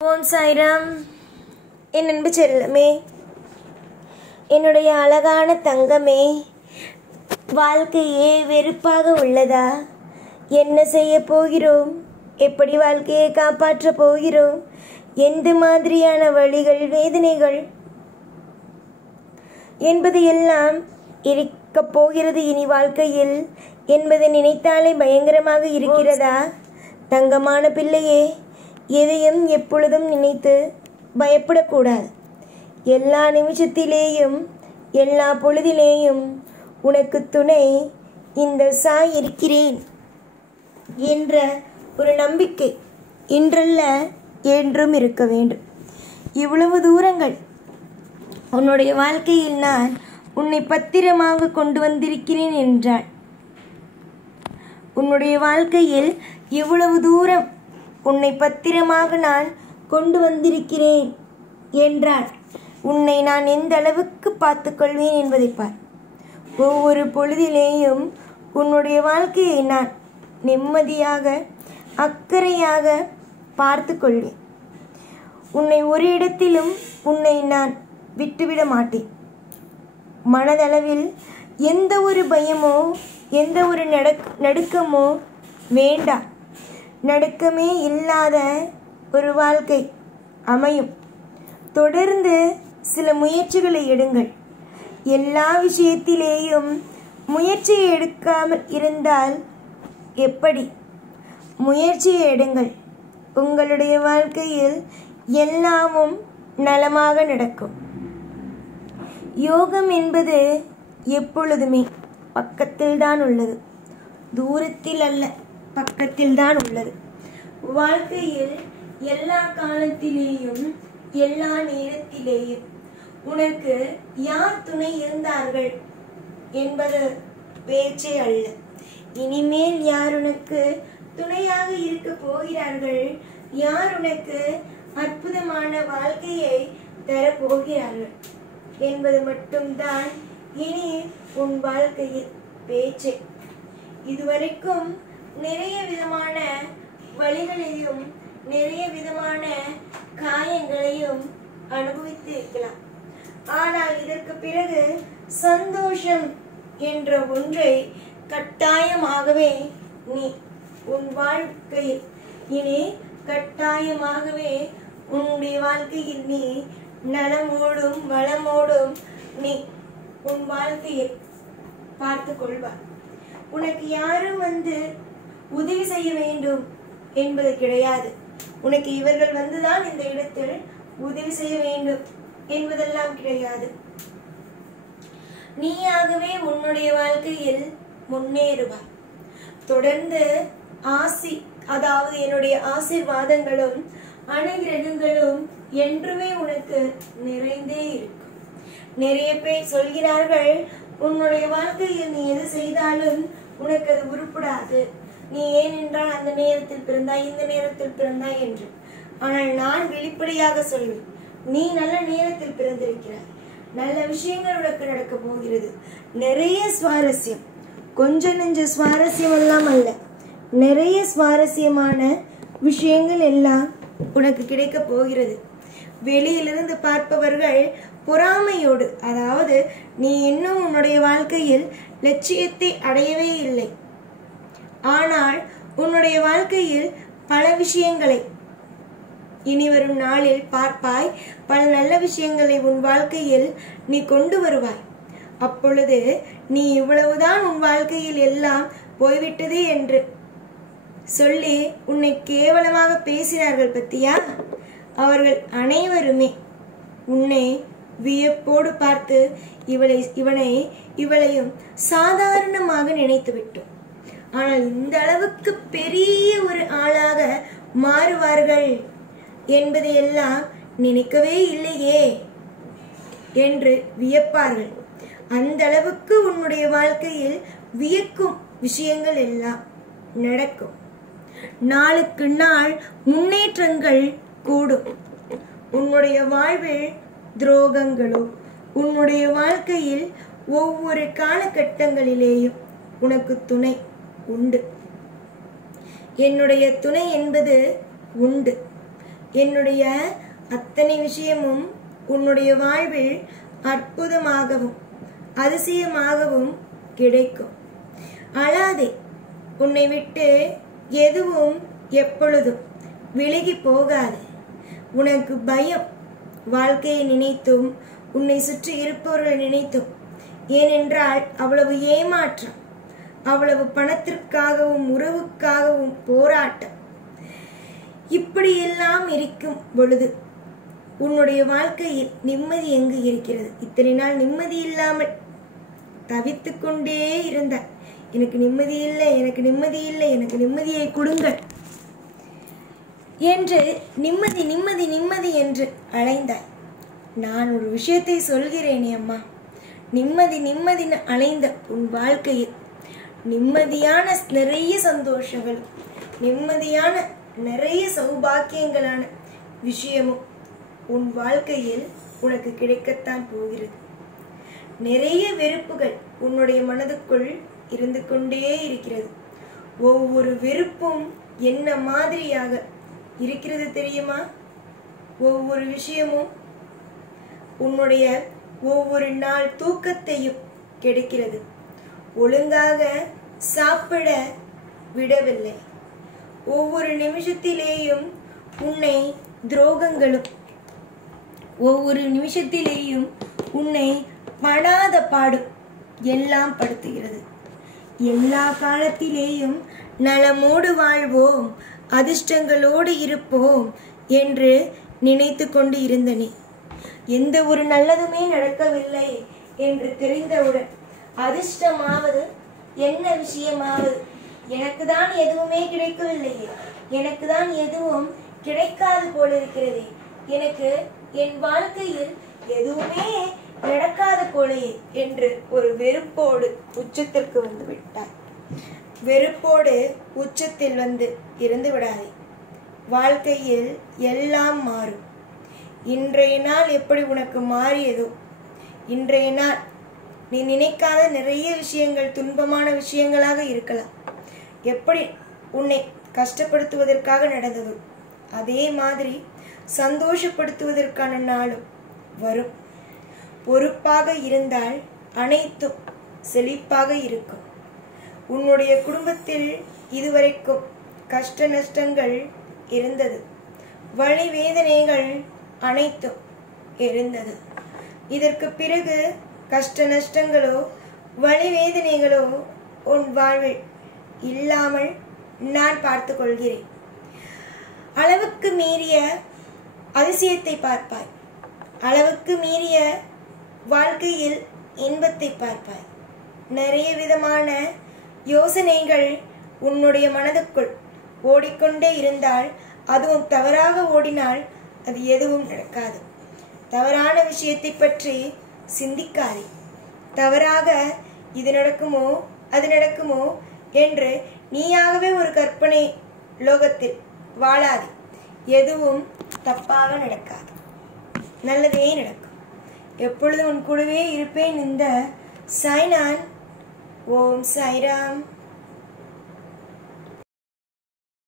ஓம் சாய்ராம். என் அன்பு செல்லமே, என்னுடைய அழகான தங்கமே, வாழ்க்கையே வெறுப்பாக உள்ளதா? என்ன செய்ய போகிறோம்? எப்படி வாழ்க்கையை காப்பாற்றப் போகிறோம்? எந்த மாதிரியான வழிகள், வேதனைகள் என்பது எல்லாம் இருக்கப் போகிறது இனி வாழ்க்கையில் என்பதை நினைத்தாலே பயங்கரமாக இருக்கிறதா? தங்கமான பிள்ளையே, எதையும் எப்பொழுதும் நினைத்து பயப்படக்கூடாது. எல்லா நிமிஷத்திலேயும் எல்லா பொழுதிலேயும் உனக்கு துணை இந்த சாய் இருக்கிறேன் என்ற ஒரு நம்பிக்கை இன்றல்ல என்றும் இருக்க வேண்டும். இவ்வளவு தூரங்கள் உன்னுடைய வாழ்க்கையில் நான் உன்னை பத்திரமாக கொண்டு வந்திருக்கிறேன் என்றால், உன்னுடைய வாழ்க்கையில் இவ்வளவு தூரம் உன்னை பத்திரமாக நான் கொண்டு வந்திருக்கிறேன் என்றால் உன்னை நான் எந்த அளவுக்கு பார்த்துக்கொள்வேன் என்பதை பார். ஒவ்வொரு பொழுதிலேயும் உன்னுடைய வாழ்க்கையை நான் நிம்மதியாக அக்கறையாக பார்த்து கொள்வேன். உன்னை ஒரு இடத்திலும் உன்னை நான் விட்டுவிட மாட்டேன். மனதளவில் எந்த ஒரு பயமோ எந்த ஒரு நடுக்கமோ வேண்டாம். நடுக்கமே இல்லாத ஒரு வாழ்க்கை அமையும். தொடர்ந்து சில முயற்சிகளை எடுங்கள். எல்லா விஷயத்திலேயும் முயற்சியை எடுக்காமல் இருந்தால் எப்படி? முயற்சியை எடுங்கள். உங்களுடைய வாழ்க்கையில் எல்லாமும் நலமாக நடக்கும். யோகம் என்பது எப்பொழுதுமே பக்கத்தில் தான் உள்ளது, தூரத்தில் அல்ல, பக்கத்தில் தான் உள்ளது. வாழ்க்கையில் எல்லா காலத்திலேயும் எல்லா நேரத்திலேயும் உனக்கு யார் துணை இருந்தார்கள் என்பது பேச்சே அல்ல. இனிமேல் யார் உனக்கு துணையாக இருக்க போகிறார்கள், யார் உனக்கு அற்புதமான வாழ்க்கையை தரப்போகிறார்கள் என்பது மட்டும்தான் இனி உன் வாழ்க்கையில் பேச்சே. இதுவரைக்கும் நிறைய விதமான வழிகளையும் நிறைய விதமான காயங்களையும் அனுபவித்து இருக்கலாம். ஆனால் இதற்கு பிறகு சந்தோஷம் என்ற ஒன்றை கட்டாயமாகவே நீ உன் வாழ்க்கையில் இனி கட்டாயமாகவே உன்னுடைய வாழ்க்கையில் நீ நலமோடும் வளமோடும் நீ உன் வாழ்க்கையை பார்த்து கொள்வார். உனக்கு யாரும் உதவி செய்ய வேண்டும் என்பது கிடையாது. உனக்கு இவர்கள் வந்துதான் இந்த இடத்தில் உதவி செய்ய வேண்டும் என்பதெல்லாம் கிடையாது. நீயாகவே உன்னுடைய வாழ்க்கையில் முன்னேறுவார். தொடர்ந்து அதாவது என்னுடைய ஆசீர்வாதங்களும் அனுகிரகங்களும் என்றுமே உனக்கு நிறைந்தே இருக்கும். நிறைய பேர் சொல்கிறார்கள், உன்னுடைய வாழ்க்கையில் நீ எது செய்தாலும் உனக்கு அது உருப்படாது, நீ ஏனென்றால் அந்த நேரத்தில் பிறந்தாய், இந்த நேரத்தில் பிறந்தாய் என்று. ஆனால் நான் வெளிப்படையாக சொல்வேன், நீ நல்ல நேரத்தில் பிறந்திருக்கிறாய். நல்ல விஷயங்கள் உனக்கு நடக்க போகிறது. நிறைய சுவாரஸ்யம், கொஞ்சம் நெஞ்ச சுவாரஸ்யம் எல்லாம் அல்ல, நிறைய சுவாரஸ்யமான விஷயங்கள் எல்லாம் உனக்கு கிடைக்க போகிறது. வெளியிலிருந்து பார்ப்பவர்கள் பொறாமையோடு, அதாவது நீ இன்னும் உன்னுடைய வாழ்க்கையில் லட்சியத்தை அடையவே இல்லை, ஆனால் உன்னுடைய வாழ்க்கையில் பல விஷயங்களை இனி வரும் நாளில் பார்ப்பாய். பல நல்ல விஷயங்களை உன் வாழ்க்கையில் நீ கொண்டு வருவாய். அப்பொழுது நீ இவ்வளவுதான் உன் வாழ்க்கையில் எல்லாம் போய்விட்டது என்று சொல்லி உன்னை கேவலமாக பேசினார்கள் பத்தியா? அவர்கள் அனைவருமே உன்னை வியப்போடு பார்த்து இவளையும் சாதாரணமாக நினைத்து விட்டோம். ஆனால் இந்த அளவுக்கு பெரிய ஒரு ஆளாக மாறுவார்கள் என்பதையெல்லாம் நினைக்கவே இல்லையே என்று வியப்பார்கள். அந்த அளவுக்கு உன்னுடைய வாழ்க்கையில் வியக்கும் விஷயங்கள் எல்லாம் நடக்கும். நாளுக்கு நாள் முன்னேற்றங்கள் கூடும். உன்னுடைய வாழ்வில் துரோகங்களோ, உன்னுடைய வாழ்க்கையில் ஒவ்வொரு காலகட்டங்களிலேயும் உனக்கு துணை உண்டு. என்னுடைய துணை என்பது உண்டு. என்னுடைய அத்தனை விஷயமும் உன்னுடைய வாழ்வில் அற்புதமாகவும் அதிசயமாகவும் கிடைக்கும். அழாதே. உன்னை விட்டு எதுவும் எப்பொழுதும் விலகி போகாது. உனக்கு பயம், வாழ்க்கையை நினைத்தும் உன்னை சுற்றி இருப்பவர்களை நினைத்தும். ஏனென்றால் அவ்வளவு ஏமாற்றம், அவ்வளவு பணத்திற்காகவும் உறவுக்காகவும் போராட்டம். இப்படியெல்லாம் இருக்கும் பொழுது உன்னுடைய வாழ்க்கையில் நிம்மதி எங்கு இருக்கிறது? இத்தனை நாள் நிம்மதி இல்லாமல் தவித்து கொண்டே இருந்த, எனக்கு நிம்மதி இல்லை, எனக்கு நிம்மதி இல்லை, எனக்கு நிம்மதியை கொடுங்கள் என்று நிம்மதி நிம்மதி நிம்மதி என்று அலைந்தாய். நான் ஒரு விஷயத்தை சொல்கிறேனே அம்மா, நிம்மதி நிம்மதின்னு அலைந்த உன் வாழ்க்கையில் நிம்மதியான நிறைய சந்தோஷங்கள், நிம்மதியான நிறைய சௌபாக்கியங்களான விஷயமும் உன் வாழ்க்கையில் உனக்கு கிடைக்கத்தான் போகிறது. நிறைய வெறுப்புகள் உன்னுடைய மனதுக்குள் இருந்து கொண்டே இருக்கிறது. ஒவ்வொரு வெறுப்பும் என்ன மாதிரியாக இருக்கிறது தெரியுமா? ஒவ்வொரு விஷயமும் உன்னுடைய ஒவ்வொரு நாள் தூக்கத்தையும் கெடுக்கிறது. ஒழுங்காக சாப்பிட விடவில்லை. ஒவ்வொரு நிமிஷத்திலேயும் உன்னை துரோகங்களும், ஒவ்வொரு நிமிஷத்திலேயும் உன்னை படாத பாடும் எல்லாம் படுத்துகிறது. எல்லா காலத்திலேயும் நலமோடு வாழ்வோம், அதிர்ஷ்டங்களோடு இருப்போம் என்று நினைத்து கொண்டு இருந்த நீ, எந்த ஒரு நல்லதுமே நடக்கவில்லை என்று தெரிந்தவுடன் அதிர்ஷ்டமாவது என்ன விஷயமாவது, எனக்கு தான் எதுவுமே கிடைக்கவில்லையே, எனக்கு தான் எதுவும் கிடைக்காது போல இருக்கிறதே, எனக்கு என் வாழ்க்கையில் எதுவுமே நடக்காத போலையே என்று ஒரு வெறுப்போடு உச்சத்திற்கு வந்து விட்டாய். வெறுப்போடு உச்சத்தில் வந்து இருந்து விடாதே. வாழ்க்கையில் எல்லாம் மாறும். இன்றைய நாள் எப்படி உனக்கு மாறியதோ, இன்றைய நாள் நீ நினைக்காத நிறைய விஷயங்கள் துன்பமான விஷயங்களாக இருக்கலாம். எப்படி உன்னை கஷ்டப்படுத்துவதற்காக நடந்ததோ அதே மாதிரி சந்தோஷப்படுத்துவதற்கான நாளும் வரும். பொறுப்பாக இருந்தால் அனைத்தும் செழிப்பாக இருக்கும். உன்னுடைய குடும்பத்தில் இதுவரைக்கும் கஷ்ட நஷ்டங்கள் இருந்தது, வலி வேதனைகள் அனைத்தும் இருந்தது. இதற்கு பிறகு கஷ்ட நஷ்டங்களோ வலி வேதனைகளோ உன் வாழ்வில் இல்லாமல் நான் பார்த்து கொள்கிறேன். அளவுக்கு மீறிய அதிசயத்தை பார்ப்பாய், அளவுக்கு மீறிய வாழ்க்கையில் இன்பத்தை பார்ப்பாய். நிறைய விதமான யோசனைகள் உன்னுடைய மனதுக்குள் ஓடிக்கொண்டே இருந்தால், அதுவும் தவறாக ஓடினால் அது எதுவும் நடக்காது. தவறான விஷயத்தை பற்றி சிந்திக்காதே. தவறாக இது நடக்குமோ அது நடக்குமோ என்று நீயாகவே ஒரு கற்பனை லோகத்தில் வாழாதே. எதுவும் தப்பாக நடக்காது, நல்லதே நடக்கும். எப்பொழுதும் உன் கூடவே இருப்பேன். இந்த சாய்நான். ஓம் சாய்ராம்.